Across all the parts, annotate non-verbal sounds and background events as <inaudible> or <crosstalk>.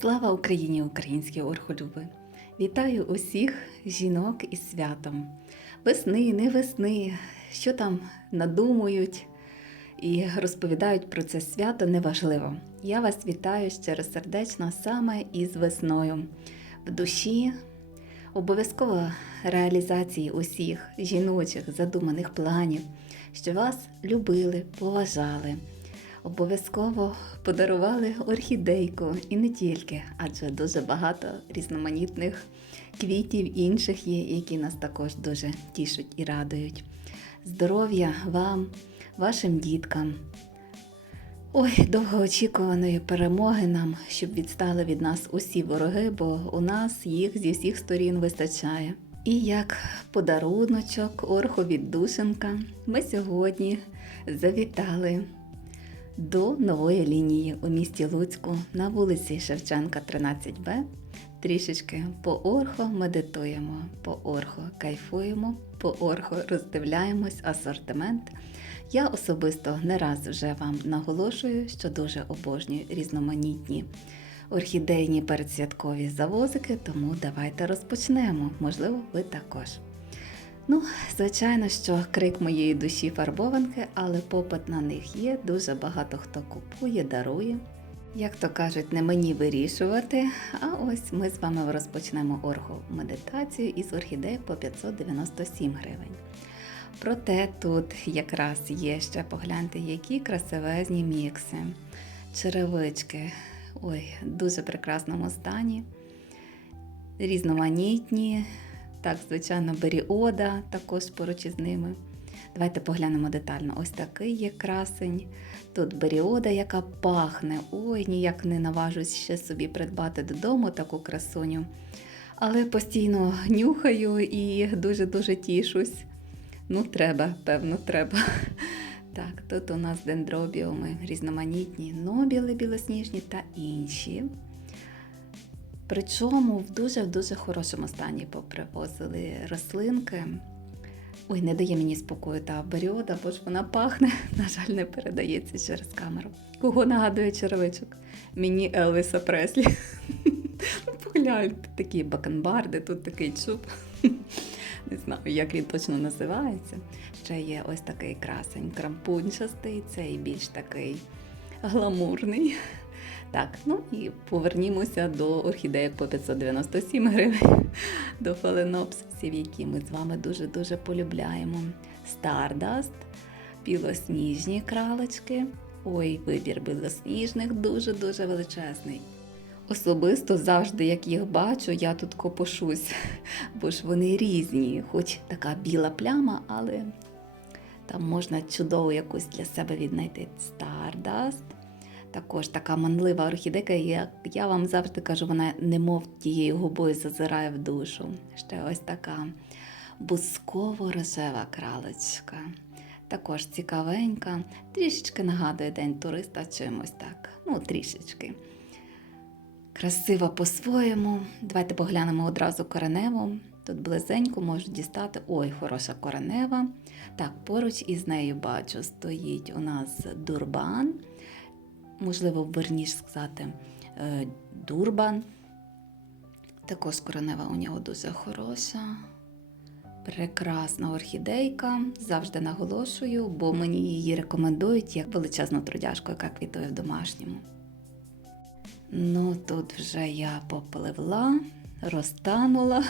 Слава Україні, українські орхолюби! Вітаю усіх жінок із святом. Весни, не весни, що там надумують і розповідають про це свято неважливо. Я вас вітаю щиро сердечно саме із весною. В душі обов'язково реалізації усіх жіночих задуманих планів, що вас любили, поважали. Обов'язково подарували орхідейку і не тільки, адже дуже багато різноманітних квітів інших є, які нас також дуже тішуть і радують. Здоров'я вам, вашим діткам. Ой, довгоочікуваної перемоги нам, щоб відстали від нас усі вороги, бо у нас їх зі всіх сторін вистачає. І як подаруночок орховіддушинка ми сьогодні завітали до нової лінії у місті Луцьку на вулиці Шевченка, 13Б. Трішечки по орхо медитуємо, по орхо кайфуємо, по орхо роздивляємось асортимент. Я особисто не раз вже вам наголошую, що дуже обожнюю різноманітні орхідейні передсвяткові завозики, тому давайте розпочнемо. Можливо, ви також. Ну, звичайно, що крик моєї душі фарбованки, але попит на них є. Дуже багато хто купує, дарує. Як то кажуть, не мені вирішувати. А ось ми з вами розпочнемо оргомедитацію із орхідеї по 597 гривень. Проте тут якраз є ще погляньте, які красивезні мікси, черевички. Ой, дуже прекрасному стані, різноманітні. Так, звичайно, беріода також поруч із ними. Давайте поглянемо детально. Ось такий є красень. Тут беріода, яка пахне. Ой, ніяк не наважусь ще собі придбати додому таку красуню. Але постійно нюхаю і дуже-дуже тішусь. Ну, треба, певно, треба. <laughs> Так, тут у нас дендробіуми різноманітні, нобіли білосніжні та інші. Причому в дуже в дуже хорошому стані попривозили рослинки. Ой, не дає мені спокою та беріода, бо ж вона пахне, <laughs> на жаль, не передається через камеру. Кого нагадує червичок? Мені Елвіса Преслі. <laughs> Ну, Погляньте, такі бакенбарди, тут такий чуб. <laughs> Не знаю, як він точно називається. Ще є ось такий красень крампунчастий, цей більш такий гламурний. Так, ну і повернімося до орхідеїк по 597 гривень, <laughs> до фаленопсисів, які ми з вами дуже-дуже полюбляємо. Стардаст, білосніжні кралечки. Ой, вибір білосніжних дуже-дуже величезний. Особисто завжди, як їх бачу, я тут копошусь, <laughs> бо ж вони різні, хоч така біла пляма, але там можна чудову якусь для себе віднайти Стардаст. Також така манлива орхідейка, як я вам завжди кажу, вона немов тією губою зазирає в душу. Ще ось така бусково-рожева кралечка. Також цікавенька, трішечки нагадує День туриста чимось так. Ну, трішечки. Красива по-своєму. Давайте поглянемо одразу кореневу. Тут близенько можу дістати. Ой, хороша коренева. Так, поруч із нею бачу, стоїть у нас дурбан можливо, верніш сказати, е, дурбан. Також коренева у нього дуже хороша. Прекрасна орхідейка. Завжди наголошую, бо мені її рекомендують як величезну трудяжку, яка квітує в домашньому. Ну, тут вже я попливла, розтанула.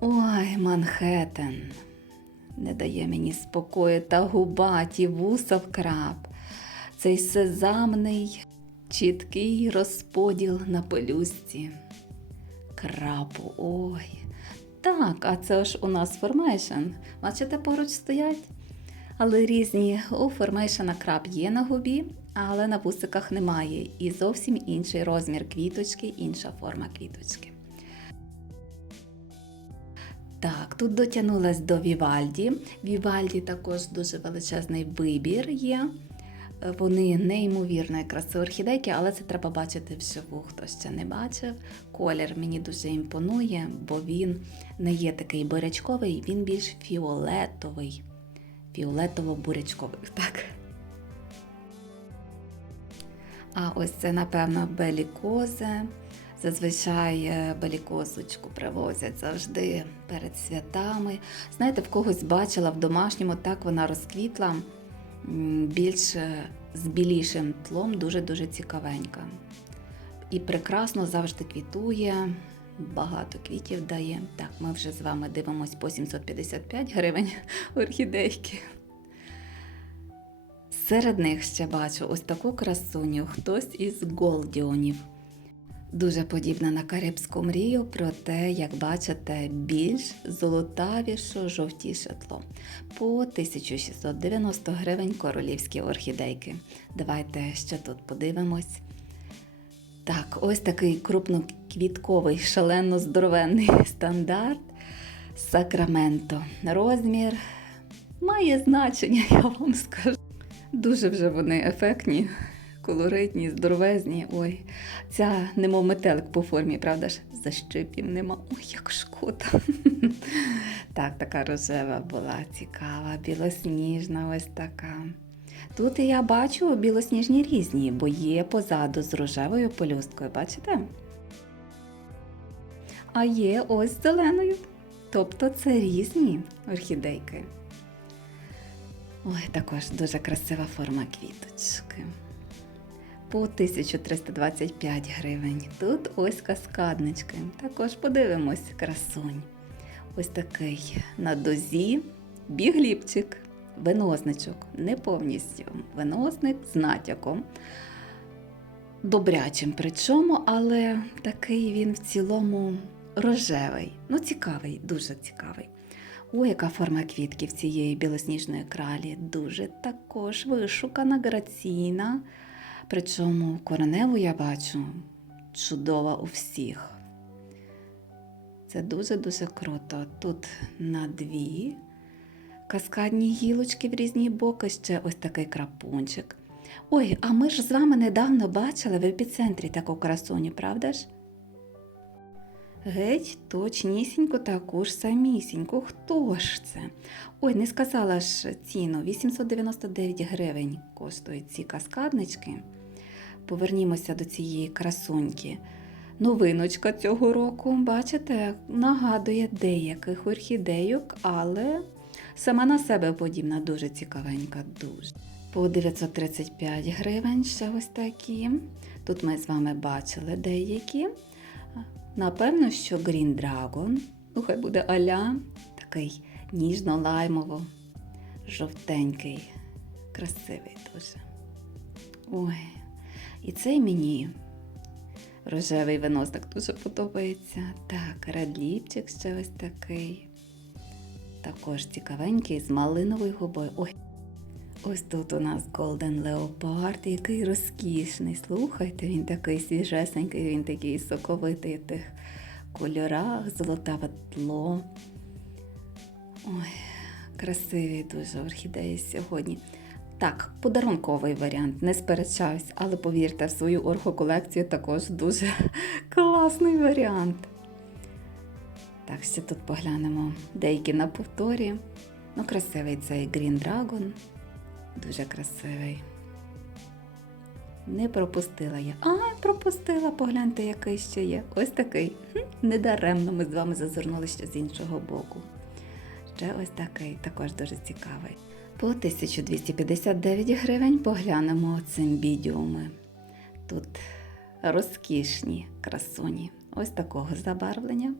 Ой, Манхеттен. Не дає мені спокою та губаті вуса вкрап цей сезамний, чіткий розподіл на пелюстці. Крапу, ой. Так, а це ж у нас формейшн. Бачите, поруч стоять. Але різні у формейшена крап є на губі, але на вусиках немає. І зовсім інший розмір квіточки, інша форма квіточки. Так, тут дотягнулась до Вівальді. Вівальді також дуже величезний вибір є. Вони неймовірної краси орхідейки, але це треба бачити вживу, хто ще не бачив. Колір мені дуже імпонує, бо він не є такий бурячковий, він більш фіолетовий. Фіолетово-бурячковий, <laughs> так. А ось це, напевно, белікозе. Зазвичай е, белікозочку привозять завжди перед святами. Знаєте, в когось бачила в домашньому, так вона розквітла більш з білішим тлом, дуже-дуже цікавенька. І прекрасно завжди квітує, багато квітів дає. Так, ми вже з вами дивимось по 755 гривень <laughs> орхідейки. Серед них ще бачу ось таку красуню, хтось із голдіонів. Дуже подібна на карибську мрію, проте, як бачите, більш золотавіше, жовтіше тло. По 1690 гривень королівські орхідейки. Давайте ще тут подивимось. Так, ось такий крупноквітковий, шалено здоровенний <laughs> стандарт Сакраменто. Розмір має значення, <laughs> я вам скажу. Дуже вже вони ефектні, колоритні, здоровезні. Ой, ця немов метелик по формі, правда ж? Защипів нема. Ой, як шкода. <laughs> Так, така рожева була цікава, білосніжна, ось така. Тут я бачу білосніжні різні, бо є позаду з рожевою пелюсткою, бачите? А є ось зеленою. Тобто це різні орхідейки. Ой, також дуже красива форма квіточки. По 1325 гривень. Тут ось каскаднички. Також подивимось красунь. Ось такий на дозі бігліпчик, виносничок, не повністю виносник з натяком. Добрячим причому, але такий він в цілому рожевий. Ну, цікавий, дуже цікавий. Ой, яка форма квітків цієї білосніжної кралі. Дуже також вишукана, граційна. Причому кореневу я бачу чудова у всіх. Це дуже-дуже круто. Тут на дві каскадні гілочки в різні боки, ще ось такий крапунчик. Ой, а ми ж з вами недавно бачили в епіцентрі таку красуню, правда ж? Геть точнісінько таку ж самісіньку. Хто ж це? Ой, не сказала ж ціну. 899 гривень коштують ці каскаднички. Повернімося до цієї красуньки. Новиночка цього року, бачите, нагадує деяких орхідейок, але сама на себе подібна, дуже цікавенька, дуже. По 935 гривень ще ось такі. Тут ми з вами бачили деякі. Напевно, що Green Dragon, ну хай буде аля, такий ніжно-лаймово, жовтенький, красивий дуже. Ой, і цей мені рожевий виносник дуже подобається. Так, редліпчик ще ось такий. Також цікавенький з малиновою губою. Ой, Ось тут у нас Golden Leopard, який розкішний. Слухайте, він такий свіжесенький, він такий соковитий в тих кольорах, золотаве тло. Ой, красиві дуже орхідеї сьогодні. Так, подарунковий варіант, не сперечаюсь, але повірте, в свою орхоколекцію також дуже <laughs> класний варіант. Так, ще тут поглянемо деякі на повторі. Ну, красивий цей Green Dragon. Дуже красивий. Не пропустила я. А, пропустила, погляньте, який ще є. Ось такий. Недаремно ми з вами зазирнули ще з іншого боку. Ще ось такий, також дуже цікавий. По 1259 гривень поглянемо цимбідіуми. Тут розкішні красуні. Ось такого забарвлення.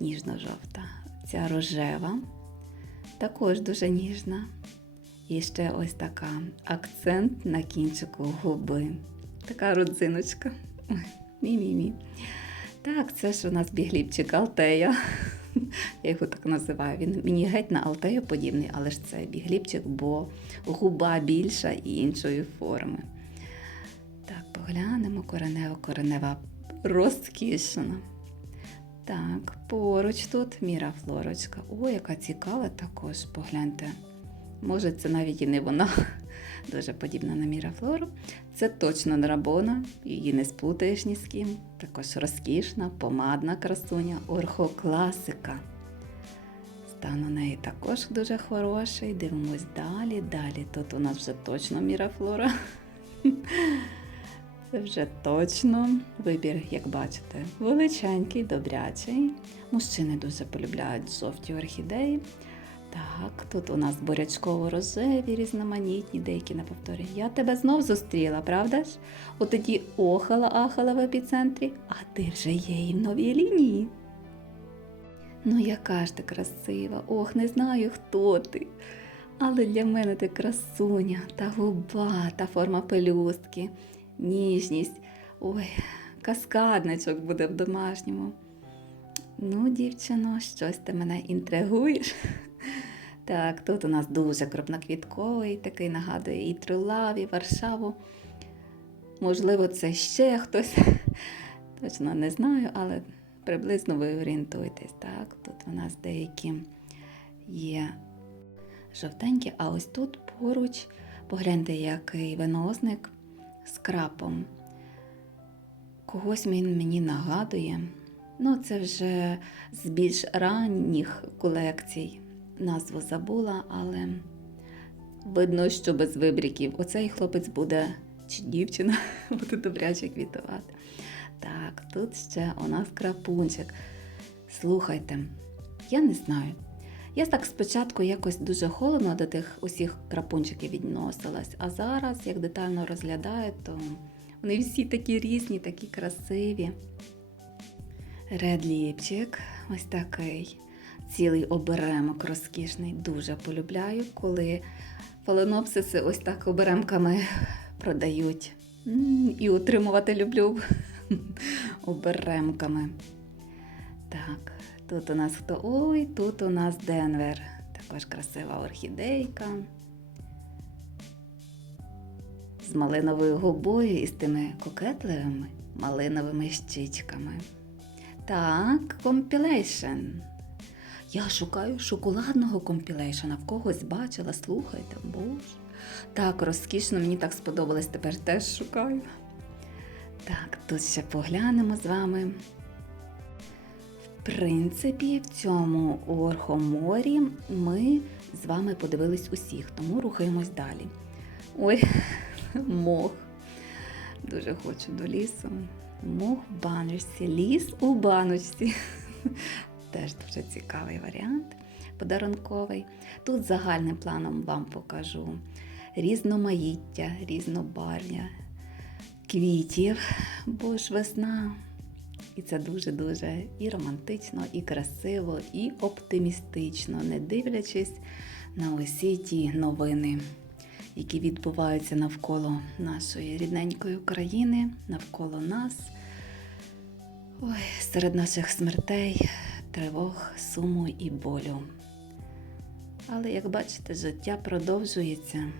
Ніжно-жовта. Ця рожева, також дуже ніжна. І ще ось така акцент на кінчику губи. Така родзиночка. Мі-мі-мі. Так, це ж у нас бігліпчик Алтея. <laughs> Я його так називаю. Він мені геть на Алтею подібний, але ж це бігліпчик, бо губа більша і іншої форми. Так, поглянемо коренева, коренева розкішна. Так, поруч тут мірафлорочка. О, яка цікава також, погляньте. Може, це навіть і не вона, дуже подібна на мірафлору. Це точно драбона, її не сплутаєш ні з ким. Також розкішна, помадна красуня, орхокласика. Стан у неї також дуже хороший. Дивимось далі. Далі тут у нас вже точно мірафлора. <laughs> Це вже точно вибір, як бачите, величенький, добрячий. Мужчини дуже полюбляють жовті орхідеї. Так, тут у нас бурячково-рожеві, різноманітні, деякі на повторі. Я тебе знов зустріла, правда ж? От тоді охала-ахала в епіцентрі, а ти вже є і в новій лінії. Ну, яка ж ти красива, ох, не знаю, хто ти. Але для мене ти красуня, та губа, та форма пелюстки, ніжність. Ой, каскадничок буде в домашньому. Ну, дівчино, щось ти мене інтригуєш. Так, тут у нас дуже крупноквітковий, такий нагадує і Трилав, і Варшаву. Можливо, це ще хтось. <laughs> Точно не знаю, але приблизно ви орієнтуєтесь. Так, тут у нас деякі є жовтенькі, а ось тут поруч погляньте, який венозник з крапом. Когось він мені нагадує. Ну, це вже з більш ранніх колекцій. Назву забула, але видно, що без вибріків. Оцей хлопець буде чи дівчина <laughs> буде добряче квітувати. Так, тут ще у нас крапунчик. Слухайте, я не знаю. Я так спочатку якось дуже холодно до тих усіх крапунчиків відносилась, а зараз, як детально розглядаю, то вони всі такі різні, такі красиві. Редліпчик, ось такий цілий оберемок розкішний. Дуже полюбляю, коли фаленопсиси ось так оберемками продають. І утримувати люблю <laughs> оберемками. Так, тут у нас хто? Ой, тут у нас Денвер. Також красива орхідейка. З малиновою губою і з тими кокетливими малиновими щічками. Так, компілейшн. Я шукаю шоколадного компілейшена. В когось бачила, слухайте, боже. Так, розкішно, мені так сподобалось, тепер теж шукаю. Так, тут ще поглянемо з вами. В принципі, в цьому орхоморі ми з вами подивились усіх, тому рухаємось далі. Ой, <laughs> мох. Дуже хочу до лісу. Мох в баночці, ліс у баночці. Теж дуже цікавий варіант подарунковий. Тут загальним планом вам покажу різноманіття, різнобарв'я квітів, бо ж весна. І це дуже-дуже і романтично, і красиво, і оптимістично, не дивлячись на усі ті новини, які відбуваються навколо нашої рідненької України, навколо нас. Ой, серед наших смертей, тривог, суму і болю. Але, як бачите, життя продовжується.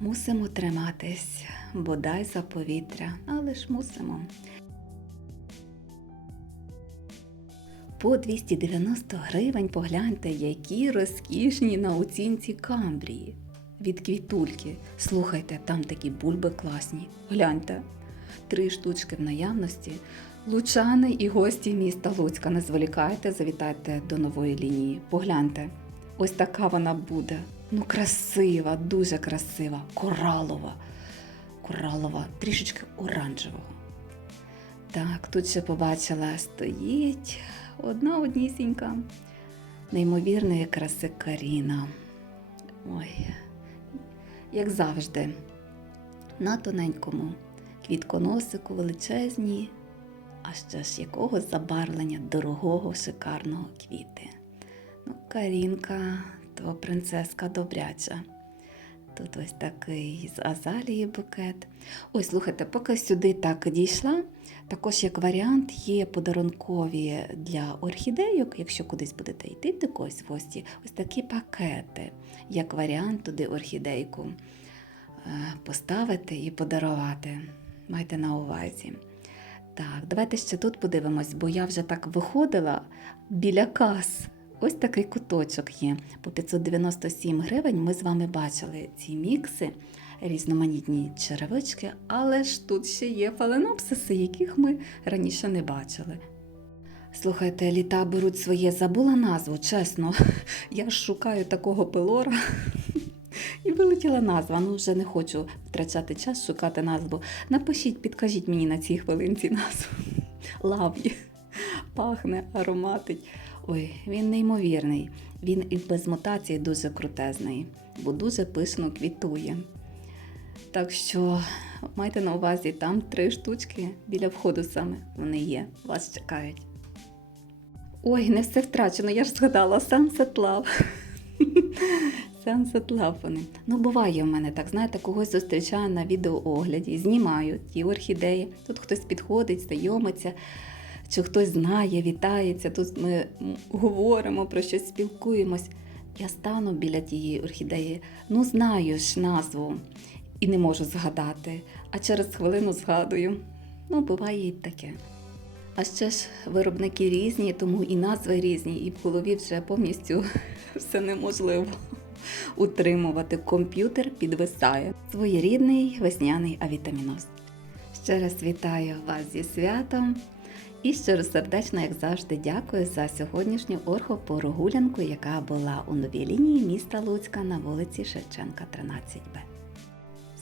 Мусимо триматись, бодай за повітря, але ж мусимо. По 290 гривень погляньте, які розкішні на оцінці камбрії. Від квітульки. Слухайте, там такі бульби класні. Гляньте. Три штучки в наявності. Лучани і гості міста Луцька. Не зволікайте, завітайте до нової лінії. Погляньте. Ось така вона буде. Ну, красива, дуже красива, коралова. Коралова, трішечки оранжевого. Так, тут ще побачила, стоїть одна однісінька. Неймовірної краси Каріна. Ой, як завжди, на тоненькому квітконосику величезні, а ще ж якого забарвлення дорогого, шикарного квіти. Ну, Карінка то принцеска добряча. Тут ось такий з азалії букет. Ой, слухайте, поки сюди так дійшла, також як варіант є подарункові для орхідейок, якщо кудись будете йти до когось в гості, ось такі пакети, як варіант туди орхідейку е, поставити і подарувати. Майте на увазі. Так, давайте ще тут подивимось, бо я вже так виходила біля кас. Ось такий куточок є. По 597 гривень ми з вами бачили ці мікси, різноманітні черевички, але ж тут ще є фаленопсиси, яких ми раніше не бачили. Слухайте, літа беруть своє, забула назву, чесно. <laughs> Я ж шукаю такого пилора. І вилетіла назва. Ну, вже не хочу втрачати час шукати назву. Напишіть, підкажіть мені на цій хвилинці назву. Лав'ї. Пахне, ароматить. Ой, він неймовірний. Він і без мутації дуже крутезний, бо дуже пишно квітує. Так що майте на увазі, там три штучки біля входу саме вони є, вас чекають. Ой, не все втрачено, я ж згадала Sunset Love. Love вони. Ну, буває в мене так, знаєте, когось зустрічаю на відеоогляді, знімаю ті орхідеї. Тут хтось підходить, знайомиться, чи хтось знає, вітається. Тут ми говоримо про щось, спілкуємось. Я стану біля тієї орхідеї, ну знаю ж назву і не можу згадати, а через хвилину згадую. Ну, буває і таке. А ще ж виробники різні, тому і назви різні, і в голові вже повністю <laughs> все неможливо утримувати. Комп'ютер підвисає. Своєрідний весняний авітаміноз. Ще раз вітаю вас зі святом і щиросердечно, як завжди, дякую за сьогоднішню орхопрогулянку, яка була у новій лінії міста Луцька на вулиці Шевченка, 13Б.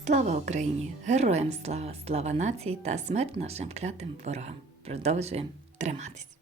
Слава Україні! Героям слава, слава нації та смерть нашим клятим ворогам. Продовжуємо триматись.